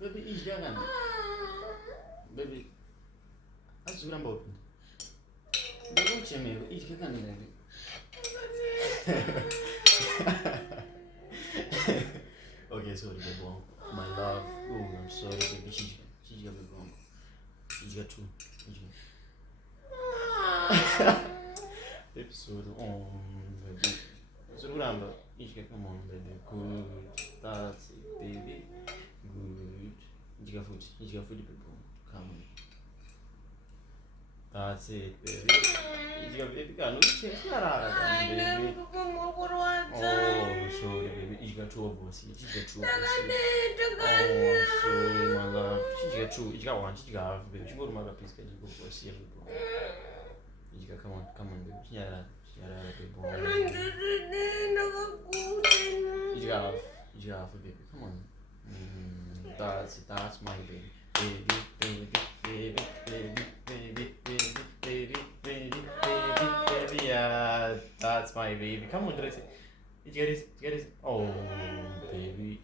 Baby, each guy, baby. That's what I'm about. Don't you me? Each guy, okay, sorry, baby. My love. Oh, I'm sorry, baby. She's got me wrong. She's got two. Episode baby. So remember, each guy, come on, baby. Good. That's it, baby. Good. Each got food. Each got food, baby. Come on. That's it, baby. Each got baby. Can you check that out, baby? Oh, sorry, baby. Each got two of us. Each got two of us. Oh, sorry, my love. She got two. Each got one. She got half, baby. She go to my place. Can you go for a see every bro? Each got come on, baby. She got that. She got that, baby. Each got half, baby. Come on. That's my baby. Baby, yeah, that's my baby. Come on, Tracy. Did you get it? Oh, baby.